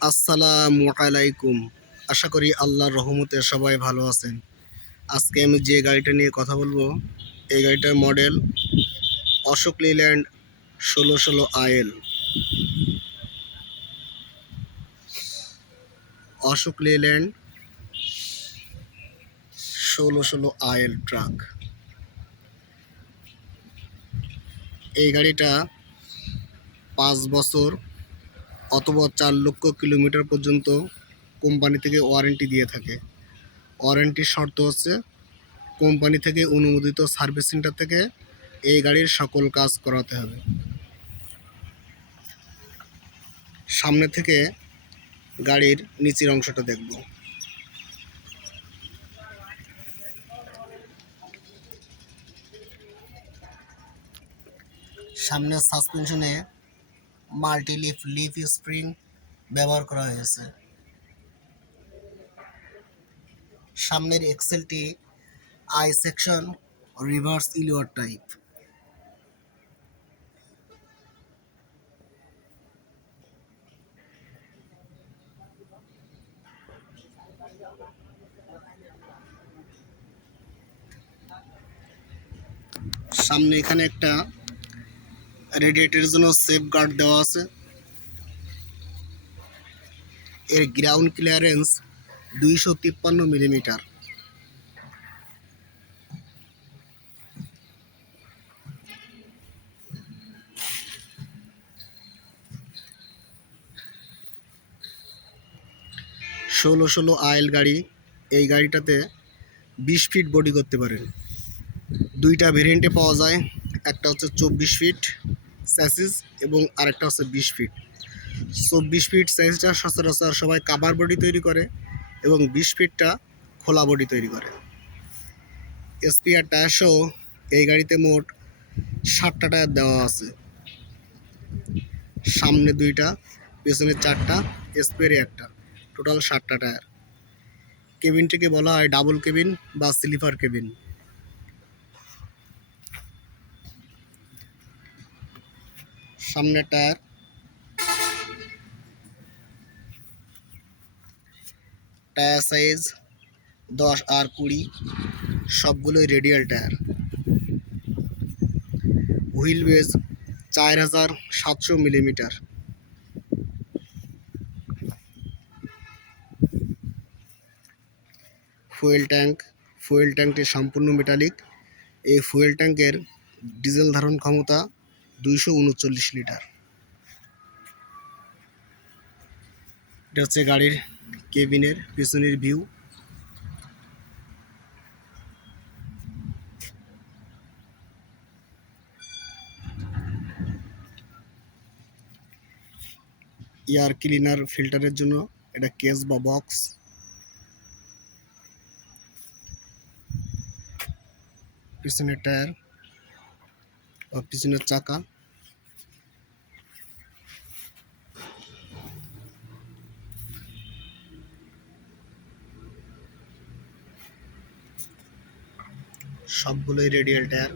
আসসালামু আলাইকুম। আশা করি আল্লাহর রহমতে সবাই ভালো আছেন। আজকে আমি যে গাড়িটা নিয়ে কথা বলবো, এই গাড়িটার model Ashok Leyland 1616 IL. Ashok Leyland 1616 IL truck. এই গাড়িটা 5 বছর অথবা 4 লক্ষ কিলোমিটার পর্যন্ত কোম্পানি থেকে ওয়ারেন্টি দিয়ে থাকে। ওয়ারেন্টির শর্ত হচ্ছে কোম্পানি থেকে অনুমোদিত সার্ভিস সেন্টার থেকে এই গাড়ির সকল কাজ করাতে হবে। সামনে থেকে গাড়ির নিচের অংশটা দেখব। সামনের সাসপেনশনে মাল্টি লিফ স্প্রিং ব্যবহার করা হয়েছে। সামনের এক্সেলটি আই সেকশন রিভার্স ইলিওয়ার টাইপ। সামনে এখানে একটা রেডিয়েটরের জন্য সেফ গার্ড দেওয়া আছে। এর গ্রাউন্ড ক্লিয়ারেন্স 253 মিলিমিটার। ষোলো আইএল গাড়ি। এই গাড়িটাতে 20 ফিট বডি করতে পারেন। দুইটা ভেরিয়েন্টে পাওয়া যায়, একটা হচ্ছে 24 ফিট স্যাসিস এবং আরেকটা হচ্ছে 20 ফিট। 24 ফিট সাইজটা সচরাচর সবাই কাভার বডি তৈরি করে এবং 20 ফিটটা খোলা বডি তৈরি করে। স্পেয়ার টায়ার সহ এই গাড়িতে মোট 60টা টায়ার দেওয়া আছে। সামনে 2টা, পেছনে 4টা, স্পেয়ারে 1টা, টোটাল 60টা টায়ার। কেবিনটিকে বলা হয় ডাবল কেবিন বা স্লিপার কেবিন। সামনে টায়ার, টায়ার সাইজ 10 আর 20, সবগুলোই radial tyre. Wheel base 4700 millimetre. Fuel ট্যাঙ্কটি সম্পূর্ণ মেটালিক। এই ফুয়েল ট্যাঙ্কের ডিজেল ধারণ ক্ষমতা 239 লিটার। এটা হচ্ছে গাড়ির কেবিনের পেছনের ভিউ। এয়ার ক্লিনার ফিল্টারের জন্য এটা কেস বা বক্স। পিছনের টায়ার বা পিছনের চাকা। সবগুলোই রেডিয়াল টায়ার।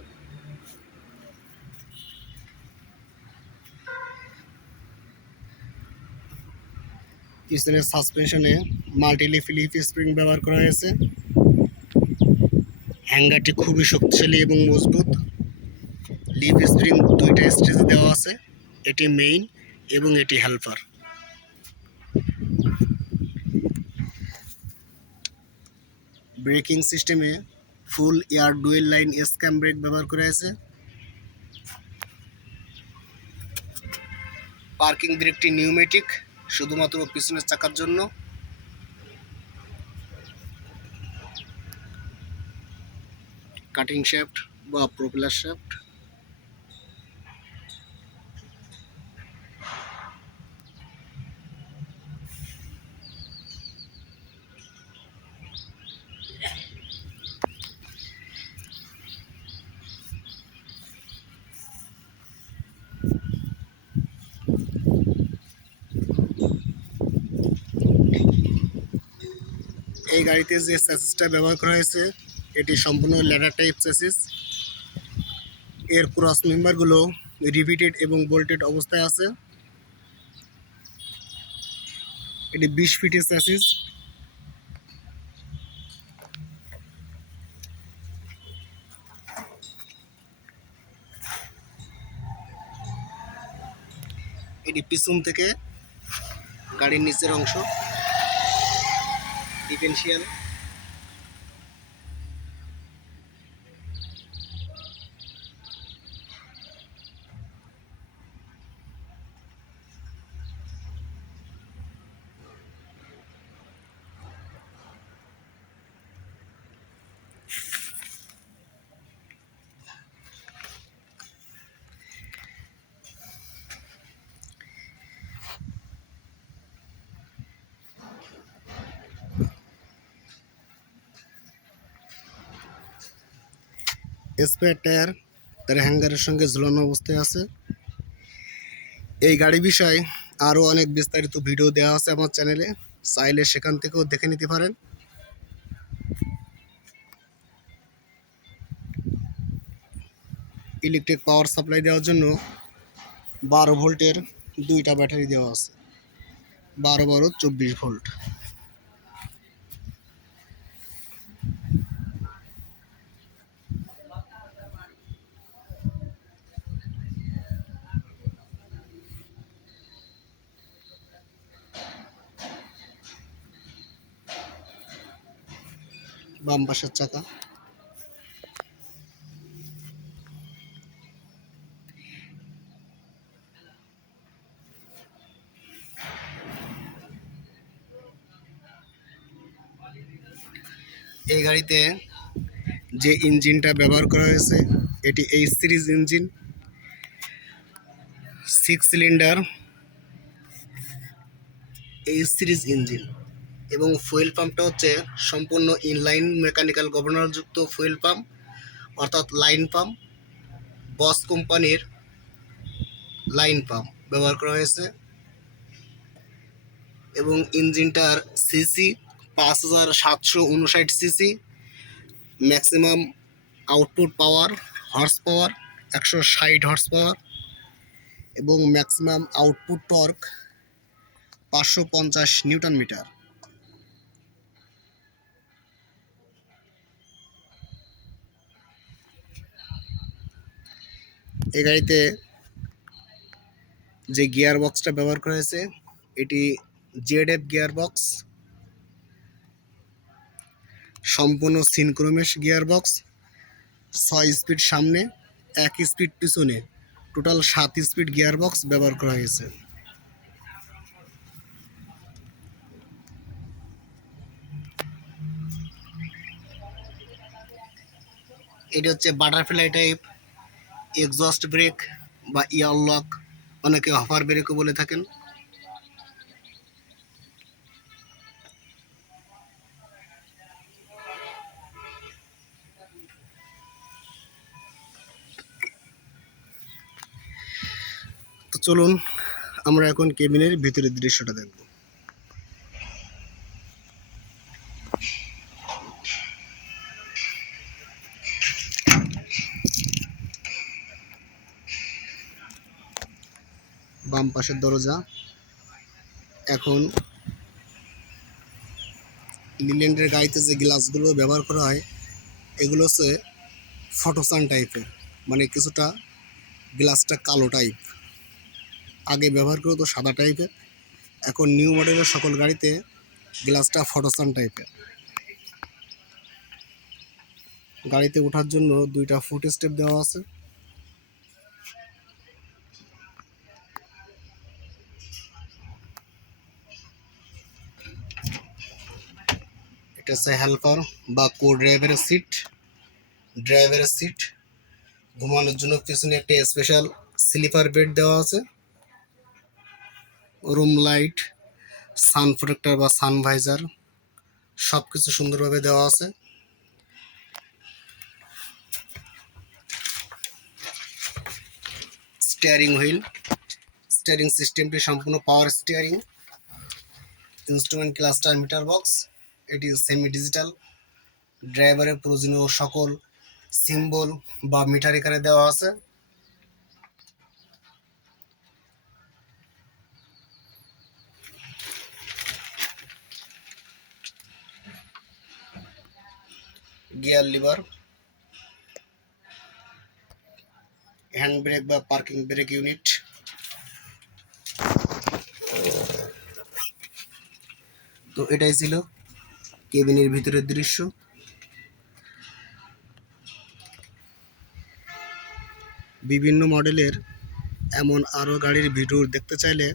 পিছনের সাসপেনশনে মাল্টি লিফ স্প্রিং ব্যবহার করা হয়েছে। হ্যাঙ্গারটি খুবই শক্তিশালী এবং মজবুত। লিফ স্প্রিং 2টা স্টেজে দেওয়া আছে, এটি মেইন এবং এটি হেল্পার। ব্রেকিং সিস্টেমে full air dual line S cam brake ব্যবহার করা হয়েছে। পার্কিং ব্রেকটি নিউমেটিক, শুধুমাত্র পিছনের চাকার জন্য। কাটিং শ্যাফট বা প্রোপেলার শ্যাফট। এই গাড়িতে যে চ্যাসিসটা ব্যবহার করা হয়েছে এটি সম্পূর্ণ ল্যাডার টাইপ চ্যাসিস। এর ক্রস মেম্বারগুলো রিপিটেড এবং বোল্টেড অবস্থায় আছে। এটি 20 ফিটের চ্যাসিস। এটি পিছন থেকে গাড়ির নিচের অংশ, ডিফারেন্সিয়াল। স্পেয়ার টায়ার তার হ্যাঙ্গারের সঙ্গে ঝুলানো অবস্থায় আছে। এই গাড়ি বিষয়ে আরও অনেক বিস্তারিত ভিডিও দেওয়া আছে আমার চ্যানেলে, চাইলে সেখান থেকেও দেখে নিতে পারেন। ইলেকট্রিক পাওয়ার সাপ্লাই দেওয়ার জন্য 12 ভোল্টের দুইটা ব্যাটারি দেওয়া আছে, 12 24 ভোল্ট। বাম পাশের চাকা। এই গাড়িতে যে ইঞ্জিনটা ব্যবহার করা হয়েছে এটি H series engine, 6 cylinder H series engine. এবং ফুয়েল পাম্পটা হচ্ছে সম্পূর্ণ ইনলাইন মেকানিক্যাল গভর্নরযুক্ত ফুয়েল পাম্প, অর্থাৎ লাইন পাম্প, বস কোম্পানির লাইন পাম্প ব্যবহার করা হয়েছে। এবং ইঞ্জিনটার CC 5759 CC, maximum output power horse power 160 horse power, এবং maximum output torque 550 newton metre. এই গাড়িতে যে গিয়ার বক্সটা ব্যবহার করা হয়েছে এটি জেডএফ গিয়ার বক্স, সম্পূর্ণ সিনক্রোমেশ গিয়ার বক্স, 6 স্পিড সামনে, 1 স্পিড পিছনে, টোটাল 7 স্পিড গিয়ার বক্স ব্যবহার করা হয়েছে। এটি হচ্ছে বাটারফ্লাই টাইপ এক্সস্ট ব্রেক বা ইয়ার লক, অনেকে হপার ব্রেকও বলে থাকেন। তো চলুন আমরা এখন কেবিনের ভিতরের দৃশ্যটা দেখব। বাম পাশের দরজা। এখন লিল্যান্ডের গাড়িতে যে গ্লাসগুলো ব্যবহার করা হয় এগুলো হচ্ছে ফটোসান টাইপের, মানে কিছুটা গ্লাসটা কালো টাইপ। আগে ব্যবহার করে তো সাদা টাইপের, এখন নিউ মডেলের সকল গাড়িতে গ্লাসটা ফটোসান টাইপের। গাড়িতে ওঠার জন্য দুইটা ফুট স্টেপ দেওয়া আছে। এটা হচ্ছে হেল্পার বা কো ড্রাইভারের সিট। ড্রাইভারের সিট ঘুমানোর জন্য পিছনে একটা স্পেশাল স্লিপার বেড দেওয়া আছে। রুম লাইট, সান প্রোটেক্টর বা সানভাইজার সব কিছু সুন্দরভাবে দেওয়া আছে। স্টিয়ারিং হুইল, স্টিয়ারিং সিস্টেমটি সম্পূর্ণ power steering. Instrument cluster meter box, এটি সেমি ডিজিটাল। ড্রাইভারের প্রয়োজনীয় সকল সিম্বল বা মিটার এখানে দেওয়া আছে। গিয়ার লিভার, হ্যান্ড ব্রেক বা পার্কিং ব্রেক ইউনিট। তো এটাই ছিল কেবিনের ভিতরের দৃশ্য। বিভিন্ন মডেলের এমন আরও গাড়ির ভিডিও দেখতে চাইলে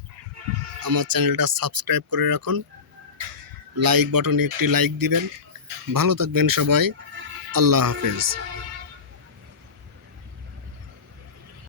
আমার চ্যানেলটা সাবস্ক্রাইব করে রাখুন, লাইক বাটনে একটি লাইক দিবেন। ভালো থাকবেন সবাই, আল্লাহ হাফেজ।